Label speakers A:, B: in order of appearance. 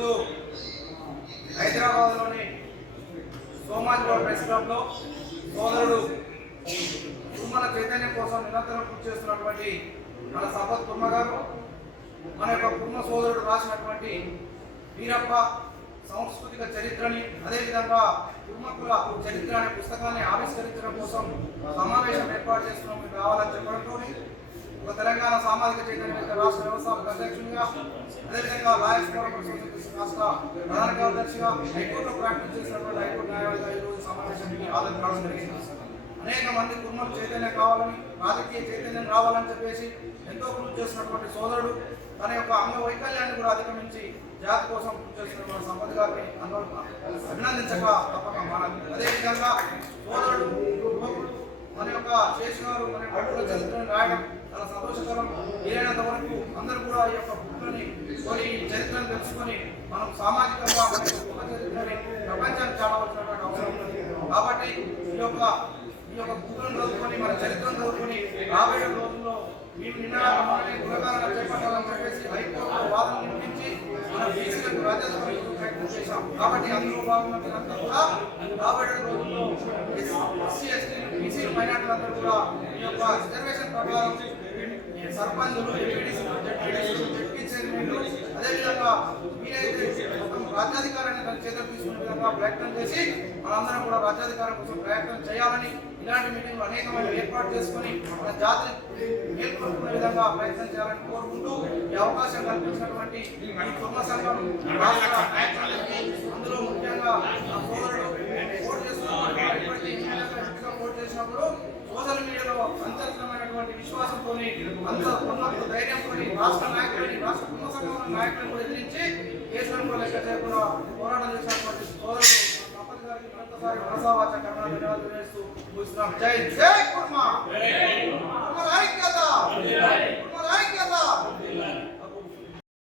A: ఈరోజు హైదరాబాద్లోని సోమాజిగూడ ప్రెస్ క్లబ్లో సోదరుడు తుమ్మల చైతన్యం కోసం నిరంతరం కృషి చేస్తున్నటువంటి మన సంపత్ కుర్మ గారు మన యొక్క కుర్మ సోదరుడు రాసినటువంటి వీరప్ప సాంస్కృతిక చరిత్రని అదేవిధంగా కుర్మకుల చరిత్ర అనే పుస్తకాన్ని ఆవిష్కరించడం కోసం సమావేశం ఏర్పాటు చేస్తున్నాం మీకు రావాలని చెప్పడంతో ఒక తెలంగాణ సామాజిక చైతన్య రాష్ట్ర వ్యవస్థాపక అధ్యక్షునిగా అదేవిధంగా లాయర్స్ ఫోరం రాష్ట్ర ప్రధాన కార్యదర్శిగా హైకోర్టులో ప్రాక్టీస్ చేసినటువంటి హైకోర్టు న్యాయవాదిగా ఈరోజు సమావేశానికి హాజరు కావడం జరిగింది. అనేక మంది కుటుంబం చైతన్యం కావాలని రాజకీయ చైతన్యం రావాలని చెప్పేసి ఎంతో కృషి చేసినటువంటి సోదరుడు తన యొక్క అంగ వైకల్యాన్ని కూడా అధిగమించి జాతి కోసం కృషి చేస్తున్నటువంటి సంపద గారిని అభినందించక తప్పక మానదు అదేవిధంగా సోదరుడు యొక్క శేషు గారు మన యొక్క చరిత్రను రాయడం చాలా సంతోషకరం. వీలైనంత వరకు అందరూ కూడా ఈ యొక్క బుక్లని కొని చరిత్రను తెలుసుకొని మనం సామాజికంగా మన యొక్క చరిత్రని ప్రపంచానికి చాలవలసినటువంటి అవసరం ఉంది కాబట్టి ఈ యొక్క ఈ యొక్క బుక్లను చదువుకొని మన చరిత్రను చదువుకొని రాబోయే రోజుల్లో మేము నిన్న మనల్ని కులకాలను చేపట్టాలని చెప్పేసి హైకోర్టు వాదన నిర్మించి మన బీసీలకు రాజ్యాంగ ప్రయత్నం చేశాం. కాబట్టి అందులో భాగంగా కూడా రాబోయే బీసీ కూడా ఈ యొక్క రిజర్వేషన్ ప్రకారం సర్పంచులు ఎంపీడీసీలు జడ్పీ చైర్మన్లు అదేవిధంగా మీరైతే రాజ్యాధికారాన్ని తన చేతులు తీసుకునే విధంగా ప్రయత్నం చేసి మనందరం కూడా రాజ్యాధికారం కోసం ప్రయత్నం చేయాలని ఇలాంటి మీటింగ్లు అనేకమైన ఏర్పాటు చేసుకుని మన జాతిని మేల్కొల్పుకునే విధంగా ప్రయత్నం చేయాలని కోరుకుంటూ ఈ అవకాశం కల్పించినటువంటి ఈ కుటుంబ సంఘం రాష్ట్ర అందులో ముఖ్యంగా సోదరుడు చేసినప్పుడు సోషల్ మీడియాలో అంతర్గతమైనటువంటి విశ్వాసంతో అంత ఉన్నప్పుడు ధైర్యంతో రాష్ట్ర నాయకులని రాష్ట్ర కుటుంబ సంఘం నాయకులను కూడా ఎదిరించి కేసులను లెక్క చేయకుండా పోరాటం చేసినటువంటి సోదరులు సంపత్ మరొకసారి మనసావాచ కర్ణాలు ధన్యవాదాలు తెలియజేస్తూ ముగిస్తున్నాం. జై జై కుర్మా!